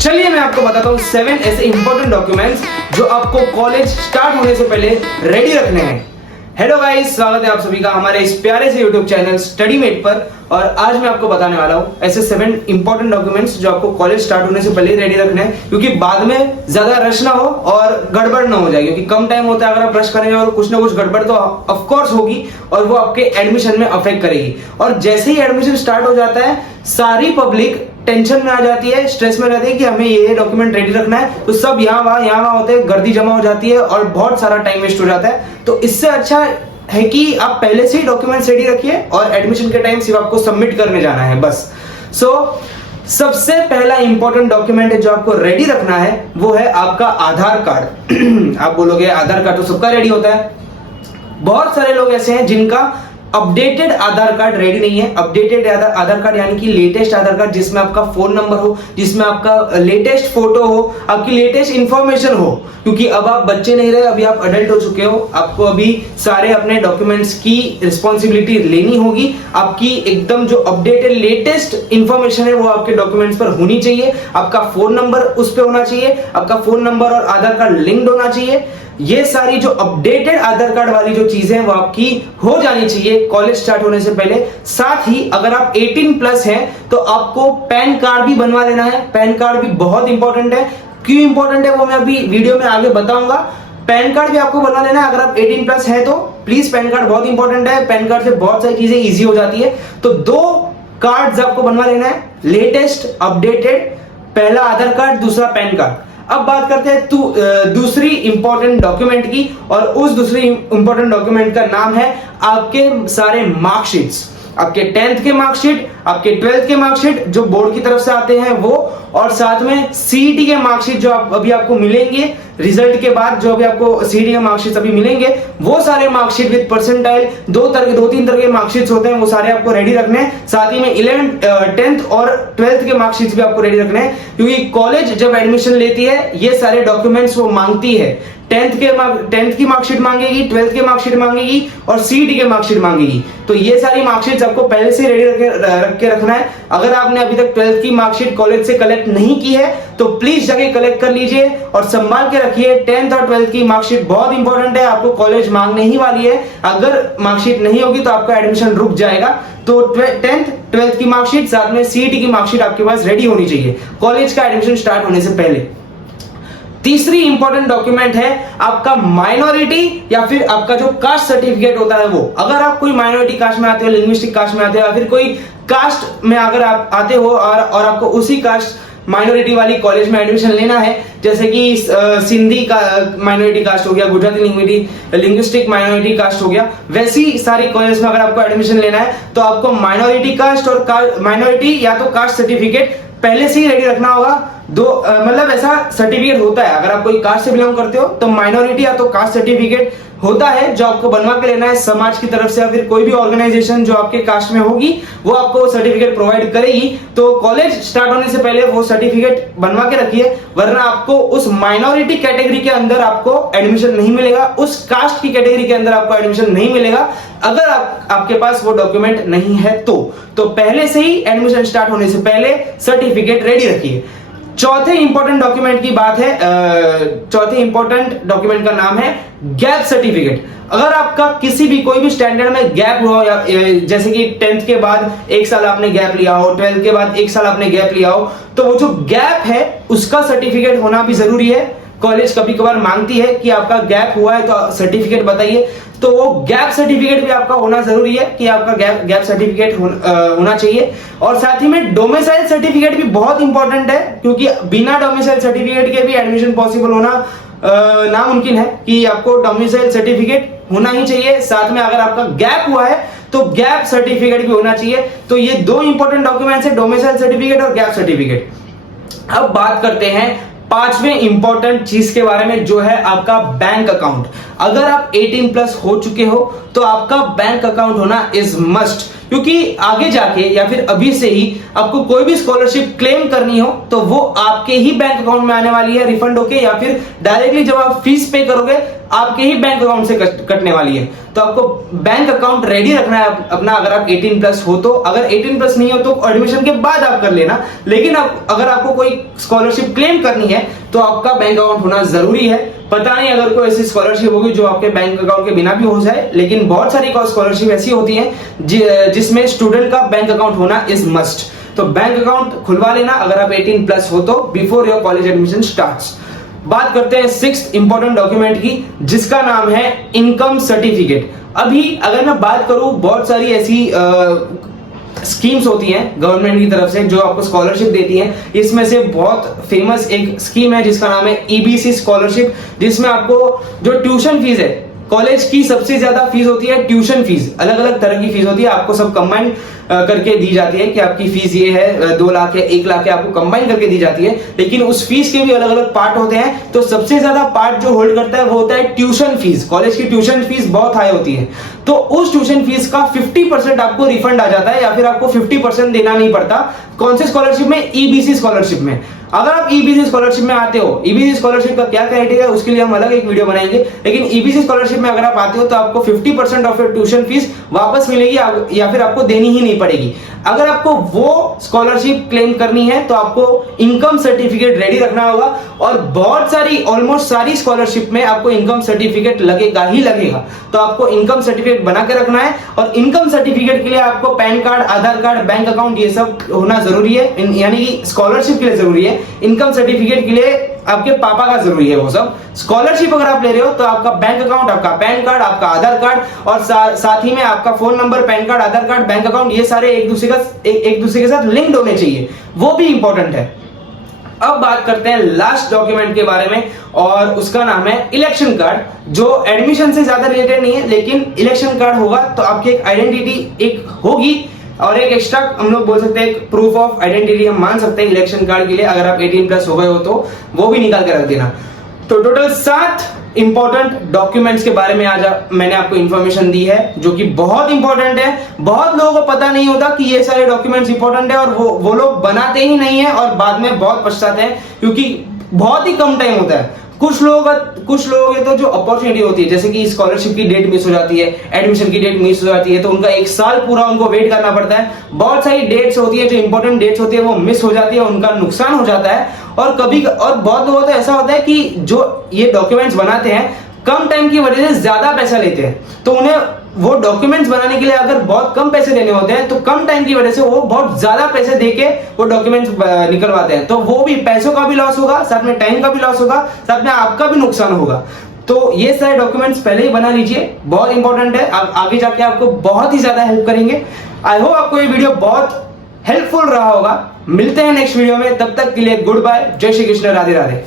चलिए मैं आपको बताता हूँ 7 ऐसे इंपॉर्टेंट डॉक्यूमेंट्स जो आपको कॉलेज स्टार्ट होने से पहले रेडी रखने हैं। हेलो गाइस, स्वागत है आप सभी का हमारे इस प्यारे से यूट्यूब चैनल स्टडीमेट पर। और आज मैं आपको बताने वाला हूँ ऐसे 7 इंपॉर्टेंट डॉक्यूमेंट्स जो आपको कॉलेज स्टार्ट होने से पहले रेडी रखने हैं, क्योंकि बाद में ज्यादा रश ना हो और गड़बड़ ना हो जाए। क्योंकि कम टाइम होता है, अगर आप रश करेंगे और कुछ ना कुछ गड़बड़ तो ऑफ कोर्स होगी और वो आपके एडमिशन में अफेक्ट करेगी। और जैसे ही एडमिशन स्टार्ट हो जाता है, सारी पब्लिक टेंशन में आ जाती है, स्ट्रेस में रहती है कि हमें ये डॉक्यूमेंट रेडी रखना है, तो सब यहाँ वहां होते हैं, गर्दी जमा हो जाती है और बहुत सारा टाइम वेस्ट हो जाता है। तो इससे अच्छा है कि आप पहले से ही डॉक्यूमेंट्स रेडी रखिए और एडमिशन के टाइम सिर्फ आपको सबमिट करने जाना है बस। सबसे पहला इंपॉर्टेंट डॉक्यूमेंट जो आपको रेडी रखना है वो है आपका आधार कार्ड। आप बोलोगे आधार कार्ड तो सबका रेडी होता है। बहुत सारे लोग ऐसे हैं जिनका अपडेटेड आधार कार्ड रेडी नहीं है। अपडेटेड आधार कार्ड यानी कि लेटेस्ट आधार कार्ड, जिसमें आपका फोन नंबर हो, जिसमें आपका लेटेस्ट फोटो हो, आपकी लेटेस्ट इंफॉर्मेशन हो। क्योंकि अब आप बच्चे नहीं रहे, अभी आप अडल्ट हो चुके हो, आपको अभी सारे अपने डॉक्यूमेंट्स की रिस्पॉन्सिबिलिटी लेनी होगी। आपकी एकदम जो अपडेटेड लेटेस्ट इंफॉर्मेशन है वो आपके डॉक्यूमेंट्स पर होनी चाहिए। आपका फोन नंबर उस पर होना चाहिए, आपका फोन नंबर और आधार कार्ड लिंक्ड होना चाहिए। ये सारी जो अपडेटेड आधार कार्ड वाली जो चीजें हैं वो आपकी हो जानी चाहिए कॉलेज स्टार्ट होने से पहले। साथ ही अगर आप 18 प्लस हैं तो आपको पैन कार्ड भी बनवा लेना है। पैन कार्ड भी बहुत इंपॉर्टेंट है। क्यों इंपॉर्टेंट है वो मैं अभी वीडियो में आगे बताऊंगा। पैन कार्ड भी आपको बनवा लेना है अगर आप 18 प्लस है तो। प्लीज, पैन कार्ड बहुत इंपॉर्टेंट है। पैन कार्ड से बहुत सारी चीजें ईजी हो जाती है। तो 2 कार्ड्स आपको बनवा लेना है, लेटेस्ट अपडेटेड, पहला आधार कार्ड, दूसरा पैन कार्ड। अब बात करते हैं दूसरी इंपॉर्टेंट डॉक्यूमेंट की, और उस दूसरी इंपॉर्टेंट डॉक्यूमेंट का नाम है आपके सारे मार्कशीट्स। आपके 10th के मार्कशीट, आपके 12th के मार्कशीट जो बोर्ड की तरफ से आते हैं वो, और साथ में सीईटी के मार्कशीट जो अभी आपको मिलेंगे रिजल्ट के बाद, जो अभी आपको सीईटी के मार्कशीट अभी मिलेंगे, वो सारे मार्कशीट विद परसेंटाइल, 2-3 तरह के मार्कशीट होते हैं, वो सारे आपको रेडी रखने हैं। साथ ही में 11th, 10th और 12th के मार्कशीट भी आपको रेडी रखने हैं, क्योंकि कॉलेज जब एडमिशन लेती है ये सारे डॉक्यूमेंट्स वो मांगती है। 10th की मार्कशीट मांगेगी, 12th की मार्कशीट मांगेगी और सीईटी के मार्कशीट मांगेगी। तो ये सारी मार्कशीट आपको पहले से रेडी रख के रखना है। अगर आपने अभी तक 12th की मार्कशीट कॉलेज से कलेक्ट नहीं की है तो प्लीज जाके कलेक्ट कर लीजिए और संभाल के रखिए। 10th और 12th की मार्कशीट बहुत इंपॉर्टेंट है, आपको कॉलेज मांगने ही वाली है। अगर मार्कशीट नहीं होगी तो आपका एडमिशन रुक जाएगा। तो 10th 12th की मार्कशीट, साथ में सीईटी की मार्कशीट आपके पास रेडी होनी चाहिए कॉलेज का एडमिशन स्टार्ट होने से पहले। तीसरी इंपॉर्टेंट डॉक्यूमेंट है आपका माइनॉरिटी या फिर आपका जो कास्ट सर्टिफिकेट होता है वो। अगर आप कोई माइनॉरिटी कास्ट में आते हो, लिंग्विस्टिक कास्ट में आते हो, या फिर कोई कास्ट में अगर आप आते हो और आपको उसी कास्ट माइनॉरिटी वाली कॉलेज में एडमिशन लेना है, जैसे कि सिंधी का माइनॉरिटी कास्ट हो गया, गुजराती लिंग्विस्टिक माइनॉरिटी कास्ट हो गया, वैसी सारी कॉलेज में अगर आपको एडमिशन लेना है तो आपको माइनॉरिटी कास्ट और माइनॉरिटी या तो कास्ट सर्टिफिकेट पहले से ही रेडी रखना होगा। मतलब ऐसा सर्टिफिकेट होता है, अगर आप कोई कास्ट से बिलोंग करते हो तो माइनॉरिटी या तो कास्ट सर्टिफिकेट होता है जो आपको बनवा के लेना है समाज की तरफ से, या फिर कोई भी ऑर्गेनाइजेशन जो आपके कास्ट में होगी वो आपको सर्टिफिकेट प्रोवाइड करेगी। तो कॉलेज स्टार्ट होने से पहले वो सर्टिफिकेट बनवा के रखिए, वरना आपको उस माइनॉरिटी कैटेगरी के अंदर आपको एडमिशन नहीं मिलेगा, उस कास्ट की कैटेगरी के अंदर आपको एडमिशन नहीं मिलेगा अगर आपके पास वो डॉक्यूमेंट नहीं है तो पहले से ही एडमिशन स्टार्ट होने से पहले सर्टिफिकेट रेडी रखिए। चौथे इंपॉर्टेंट डॉक्यूमेंट की बात है। चौथे इंपॉर्टेंट डॉक्यूमेंट का नाम है गैप सर्टिफिकेट। अगर आपका किसी भी कोई भी स्टैंडर्ड में गैप हुआ, जैसे कि 10th के बाद 1 साल आपने गैप लिया हो, 12th के बाद 1 साल आपने गैप लिया हो, तो वो जो गैप है उसका सर्टिफिकेट होना भी जरूरी है। कॉलेज कभी कभार मांगती है कि आपका गैप हुआ है तो सर्टिफिकेट बताइए, तो वो गैप सर्टिफिकेट भी आपका होना जरूरी है कि आपका गैप सर्टिफिकेट होना चाहिए। और साथ ही में डोमिसाइल सर्टिफिकेट भी बहुत इंपॉर्टेंट है, क्योंकि बिना डोमिसाइल सर्टिफिकेट के भी एडमिशन पॉसिबल होना नामुमकिन है, कि आपको डोमिसाइल सर्टिफिकेट होना ही चाहिए। साथ में अगर आपका गैप हुआ है तो गैप सर्टिफिकेट भी होना चाहिए। तो ये 2 इंपॉर्टेंट डॉक्यूमेंट्स है, डोमिसाइल सर्टिफिकेट और गैप सर्टिफिकेट। अब बात करते हैं 5वें इंपॉर्टेंट चीज के बारे में, जो है आपका बैंक अकाउंट। अगर आप 18 प्लस हो चुके हो तो आपका बैंक अकाउंट होना इज मस्ट, क्योंकि आगे जाके या फिर अभी से ही आपको कोई भी स्कॉलरशिप क्लेम करनी हो तो वो आपके ही बैंक अकाउंट में आने वाली है रिफंड होके, या फिर डायरेक्टली जब आप फीस पे करोगे आपके ही बैंक अकाउंट से कटने वाली है। तो आपको बैंक अकाउंट रेडी रखना है अपना, अगर आप 18 प्लस हो तो। अगर 18 प्लस नहीं हो तो एडमिशन के बाद आप कर लेना, लेकिन अगर आपको कोई स्कॉलरशिप क्लेम करनी है तो आपका बैंक अकाउंट होना जरूरी है। पता नहीं अगर कोई ऐसी स्कॉलरशिप होगी जो आपके बैंक अकाउंट के बिना भी हो जाए, लेकिन बहुत सारी स्कॉलरशिप ऐसी होती है जिसमें स्टूडेंट का बैंक अकाउंट होना इज मस्ट। तो बैंक अकाउंट खुलवा लेना अगर आप 18 प्लस हो तो, before your college admission starts. बात करते हैं 6th इंपॉर्टेंट डॉक्यूमेंट की, जिसका नाम है इनकम सर्टिफिकेट। अभी अगर मैं बात करूं, बहुत सारी ऐसी स्कीम्स होती हैं गवर्नमेंट की तरफ से जो आपको स्कॉलरशिप देती हैं। इसमें से बहुत फेमस एक स्कीम है जिसका नाम है ईबीसी स्कॉलरशिप, जिसमें आपको जो ट्यूशन फीस है, कॉलेज की सबसे ज्यादा फीस होती है ट्यूशन फीस। अलग अलग तरह की फीस होती है, आपको सब कंबाइन करके दी जाती है कि आपकी फीस ये है, 2 लाख है, 1 लाख है, आपको कंबाइन करके दी जाती है। लेकिन उस फीस के भी अलग अलग पार्ट होते हैं। तो सबसे ज्यादा पार्ट जो होल्ड करता है वो होता है ट्यूशन फीस। कॉलेज की ट्यूशन फीस बहुत हाई होती है, तो उस ट्यूशन फीस का 50% आपको रिफंड आ जाता है, या फिर आपको 50% देना नहीं पड़ता। कौन से स्कॉलरशिप में? ईबीसी स्कॉलरशिप में। अगर आप ईबीसी स्कॉलरशिप में आते हो, ईबीसी स्कॉलरशिप का क्या क्राइटेरिया है उसके लिए हम अलग एक वीडियो बनाएंगे, लेकिन ईबीसी स्कॉलरशिप में अगर आप आते हो तो आपको 50% ऑफ योर ट्यूशन फीस वापस मिलेगी, या फिर आपको देनी ही नहीं पड़ेगी। अगर आपको वो स्कॉलरशिप क्लेम करनी है तो आपको इनकम सर्टिफिकेट रेडी रखना होगा, और बहुत सारी, ऑलमोस्ट सारी स्कॉलरशिप में आपको इनकम सर्टिफिकेट लगेगा ही लगेगा। तो आपको इनकम सर्टिफिकेट बना के रखना है, और इनकम सर्टिफिकेट के लिए आपको पैन कार्ड, आधार कार्ड, बैंक अकाउंट ये सब होना जरूरी है, यानी कि स्कॉलरशिप के लिए जरूरी है। इनकम सर्टिफिकेट के लिए आपके पापा का जरूरी है वो सब। स्कॉलरशिप अगर आप ले रहे हो तो आपका बैंक अकाउंट, आपका पैन कार्ड, आपका आधार कार्ड, और साथ ही में आपका फोन नंबर, पैन कार्ड, आधार कार्ड, बैंक अकाउंट, ये सारे एक दूसरे के साथ लिंक्ड होने चाहिए, वो भी इंपॉर्टेंट है। अब बात करते हैं लास्ट डॉक्यूमेंट के बारे में, और उसका नाम है इलेक्शन कार्ड, जो एडमिशन से ज्यादा रिलेटेड नहीं है, लेकिन इलेक्शन कार्ड होगा तो आपकी एक आइडेंटिटी एक होगी, और एक एक्स्ट्रा हम लोग बोल सकते हैं एक प्रूफ ऑफ आइडेंटिटी हम मान सकते हैं इलेक्शन कार्ड के लिए। अगर आप 18 प्लस हो गए हो तो वो भी निकाल के रख देना। तो टोटल 7 इंपॉर्टेंट डॉक्यूमेंट्स के बारे में आज मैंने आपको इंफॉर्मेशन दी है, जो कि बहुत इंपॉर्टेंट है। बहुत लोगों को पता नहीं होता कि ये सारे डॉक्यूमेंट्स इंपॉर्टेंट है, और वो लोग बनाते ही नहीं है और बाद में बहुत पछताते हैं, क्योंकि बहुत ही कम टाइम होता है। कुछ लोगों की तो जो अपॉर्चुनिटी होती है, जैसे कि स्कॉलरशिप की डेट मिस हो जाती है, एडमिशन की डेट मिस हो जाती है, तो उनका 1 साल पूरा उनको वेट करना पड़ता है। बहुत सारी डेट्स होती है, जो इंपॉर्टेंट डेट्स होती है वो मिस हो जाती है, उनका नुकसान हो जाता है। और बहुत लोगों को ऐसा होता है कि जो ये डॉक्यूमेंट्स बनाते हैं कम टाइम की वजह से ज्यादा पैसा लेते हैं, तो उन्हें वो डॉक्यूमेंट्स बनाने के लिए अगर बहुत कम पैसे देने होते हैं, तो कम टाइम की वजह से वो बहुत ज्यादा पैसे देके वो डॉक्यूमेंट्स निकलवाते हैं। तो वो भी पैसों का भी लॉस होगा, साथ में टाइम का भी लॉस होगा, साथ में आपका भी नुकसान होगा। तो ये सारे डॉक्यूमेंट्स पहले ही बना लीजिए, बहुत इंपॉर्टेंट है, आगे जाके आपको बहुत ही ज्यादा हेल्प करेंगे। आई होप आपको ये वीडियो बहुत हेल्पफुल रहा होगा। मिलते हैं नेक्स्ट वीडियो में, तब तक के लिए गुड बाय, जय श्री कृष्ण, राधे राधे।